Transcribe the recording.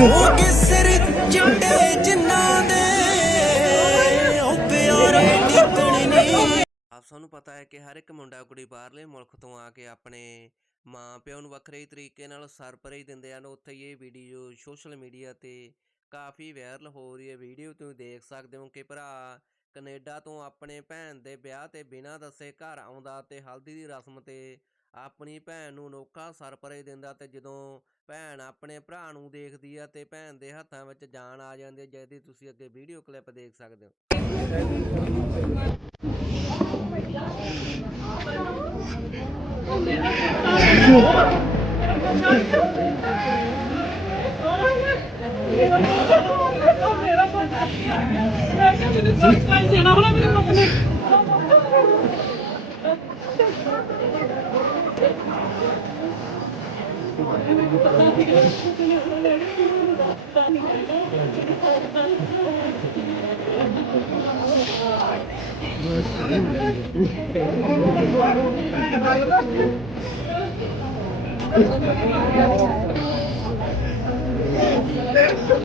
ਹੋਗੇ ਸਿਰ ਚਿੱਟੇ ਜਿਨ੍ਹਾਂ ਦੇ ਉਹ ਪਿਆਰ ਟਿਕਣੀ ਨਹੀਂ। ਆਪ ਸਾਨੂੰ ਪਤਾ ਹੈ ਕਿ ਹਰ ਇੱਕ ਮੁੰਡਾ ਕੁੜੀ ਬਾਹਰਲੇ ਮੁਲਕ ਤੋਂ ਆ ਕੇ ਆਪਣੇ ਮਾਂ ਪਿਓ ਨੂੰ ਵੱਖਰੇ ਤਰੀਕੇ ਨਾਲ ਸਰਪ੍ਰਾਈਜ਼ ਦਿੰਦੇ ਹਨ। ਉੱਥੇ ਇਹ ਵੀਡੀਓ ਸੋਸ਼ਲ ਮੀਡੀਆ 'ਤੇ ਕਾਫੀ ਵਾਇਰਲ ਹੋ ਰਹੀ ਹੈ। ਵੀਡੀਓ ਤੁਸੀਂ ਦੇਖ ਸਕਦੇ ਹੋ ਕਿ ਭਰਾ ਕੈਨੇਡਾ ਤੋਂ ਆਪਣੇ ਭੈਣ ਦੇ ਵਿਆਹ 'ਤੇ ਬਿਨਾਂ ਦੱਸੇ ਘਰ ਆਉਂਦਾ ਅਤੇ ਹਲਦੀ ਦੀ ਰਸਮ 'ਤੇ ਆਪਣੀ ਭੈਣ ਨੂੰ ਅਨੋਖਾ ਸਰਪ੍ਰਾਈਜ਼ ਦਿੰਦਾ। ਅਤੇ ਜਦੋਂ ਭੈਣ ਆਪਣੇ ਭਰਾ ਨੂੰ ਦੇਖਦੀ ਆ ਅਤੇ ਭੈਣ ਦੇ ਹੱਥਾਂ ਵਿੱਚ ਜਾਨ ਆ ਜਾਂਦੀ ਹੈ, ਜਿਹਦੀ ਤੁਸੀਂ ਅੱਗੇ ਵੀਡੀਓ ਕਲਿੱਪ ਦੇਖ ਸਕਦੇ ਹੋ।